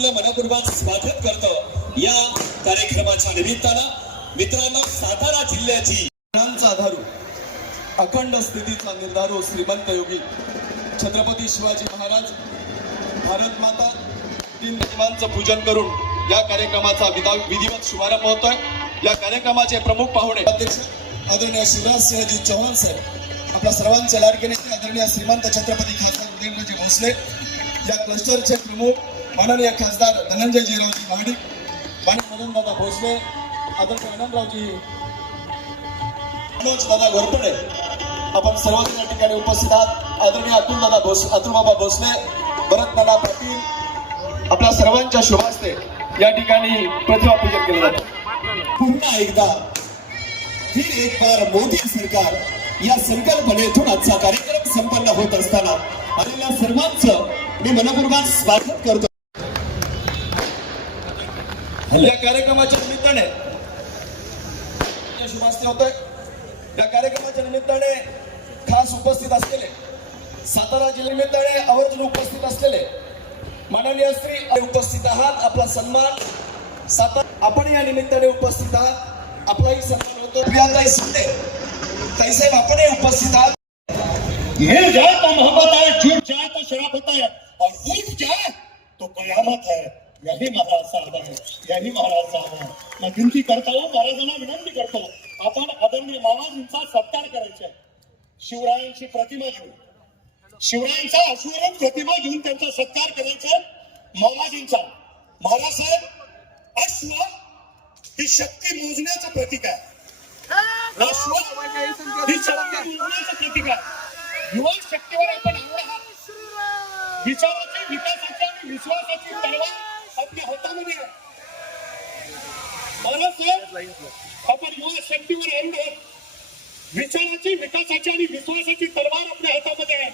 आपलं मनपूर्वक स्वागत करतो या कार्यक्रमाच्या निमित्तानं. मित्रांनो सातारा जिल्ह्याची प्राणांचा अखंड स्थितीचा निर्धारू हो श्रीमंत योगी छत्रपती शिवाजी महाराज. भारत माता तीन प्रतिमांचं पूजन करून या कार्यक्रमाचा विधिवत शुभारंभ होतोय. या कार्यक्रमाचे प्रमुख पाहुणे अध्यक्ष आदरणीय शिवराज सिंहजी चौहान साहेब आपल्या सर्वांचे लाडके नेते आदरणीय श्रीमंत छत्रपती खासदार उदयनजी भोसले या क्लस्टरचे प्रमुख माननीय खासदार धनंजय जीरावजी महाडिक माणिक मदनदादा भोसले आदरणीय आनंदरावजी मनोज दादा घोरपडे आपण सर्वजण या ठिकाणी उपस्थित आहात. आदरणीय अतुलदादा भोस अतुलबाबा भोसले भरतदादा पाटील आपल्या सर्वांच्या शुभास्ते या ठिकाणी प्रतिभा पूजन केलं जातं. पुन्हा एकदा फिर एक बार मोदी सरकार या संकल्पनेतून आजचा कार्यक्रम संपन्न होत असताना आलेल्या सर्वांचं मी मनपूर्वक स्वागत करतो. या कार्यक्रमाच्या निमित्ताने शुभास्ते होत या कार्यक्रमाच्या निमित्ताने खास उपस्थित असलेले सातारा जिल्ह्या निमित्ताने आवर्जून उपस्थित असलेले माननीय श्री उपस्थित आहात. आपला सन्मान सातारा आपण या निमित्ताने उपस्थित आहात. आपलाही सन्मान होतो. शिंदे ताईसाहेब आपणही उपस्थित आहात. मिल जाए तो मोहब्बत है छूट जाए तो शराफत है और उठ जाए तो कयामत है यांनी महाराज साहब है यही महाराज साहब विनंती करतो महाराजांना विनंती करतो. आपण आदरणीय मामाजींचा सत्कार करायचा शिवरायांची प्रतिमा घेऊन. शिवरायांचा अश्वरूप प्रतिमा घेऊन त्यांचा सत्कार करायचा मामाजींचा. महाराज साहेब अश्व ही शक्ती मोजण्याचं प्रतीक आहे. अश्व ही शक्ती मोजण्याचं प्रतीक आहे. युवा शक्तीवर आपण विचार आपण युवा शक्तीवर आवड आहात विचाराची विकासाची आणि विश्वासाची तलवार आपल्या हातामध्ये आहे.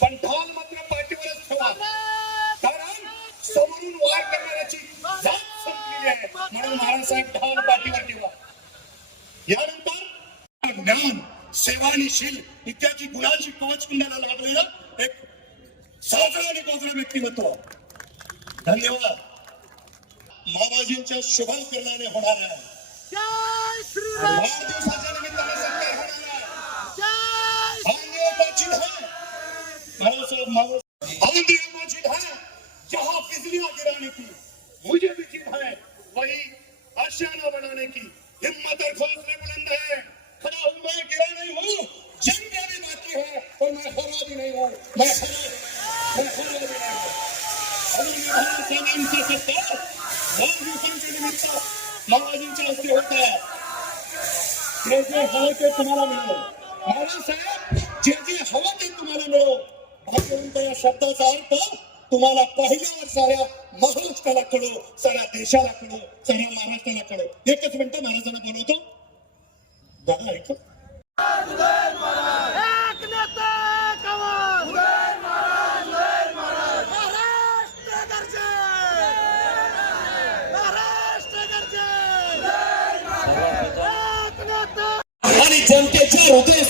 पण ढाल मात्र पाठीवरच ठेवा. कारण समोरून वार करणाऱ्याची जात संपलेली आहे. म्हणून महाराजसाहेब ढाल पाठीवर ठेवा. यानंतर ज्ञान सेवा आणि शील इत्यादी गुणाची कवच कुंडाला लागलेलं एक साजरा आणि गोजरा व्यक्तिमत्व. धन्यवाद. मामाजींच्या शुभंकरणाने होणार आहे. वाढदिवसाच्या निमित्ताने सत्कार होणार आहे. जहाँ बिजलियाँ गिराने की मुझे भी है वही आशियाना बनाने की हिम्मत और हौसले बुलंद है। खड़ा हूँ मैं गिरा नहीं हूँ जंग भी बाकी है और मैं हरा भी नहीं हूँ मैं मैं भी नहीं हूँ। वाढदिवसांच्या निमित्त महाराजांच्या हस्ते होत जे जे हवं ते तुम्हाला मिळो महाराज जे जे हवं ते तुम्हाला मिळो भाग्यवंत या शब्दाचा अर्थ तुम्हाला पहिल्यावर साऱ्या महाराष्ट्राला कळो साऱ्या देशाला कळो साऱ्या महाराष्ट्राला कळो एकच मिनिट महाराजांना बोलवतो दादा ऐक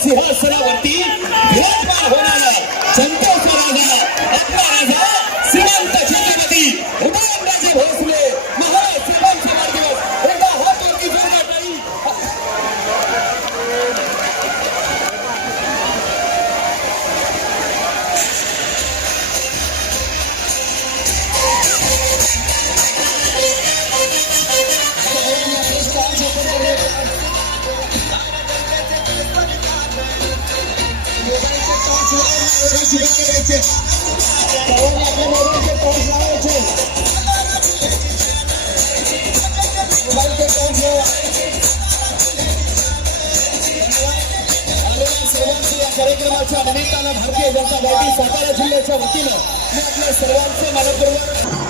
Sebastián. सर्वांचे या कार्यक्रमाच्या निमित्तानं भारतीय जनता पार्टी सातारा जिल्ह्याच्या वतीनं मी आपल्या सर्वांचे मनपूर्वक